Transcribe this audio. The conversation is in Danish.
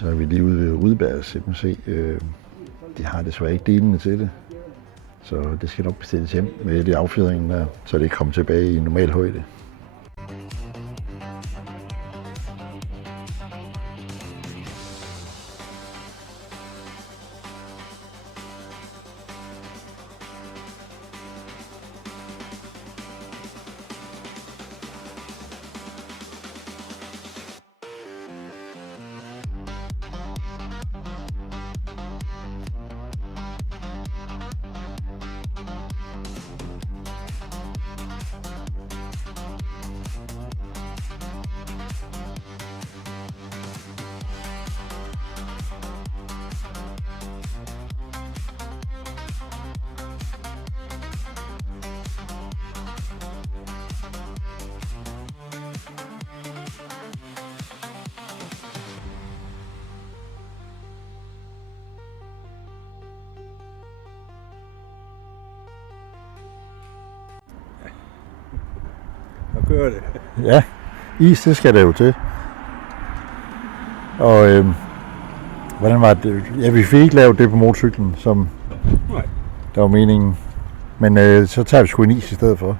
Så er vi lige ude ved Rydberg CMC. De har desværre ikke delene til det. Så det skal nok bestilles hjem med det affjedringen der, så det ikke kommer tilbage i normal højde. Nu kører det. Ja, is det skal der jo til. Og hvordan var det? Ja, vi fik ikke lavet det på motorcyklen, som Nej. der var meningen. Men så tager vi sgu en is i stedet for.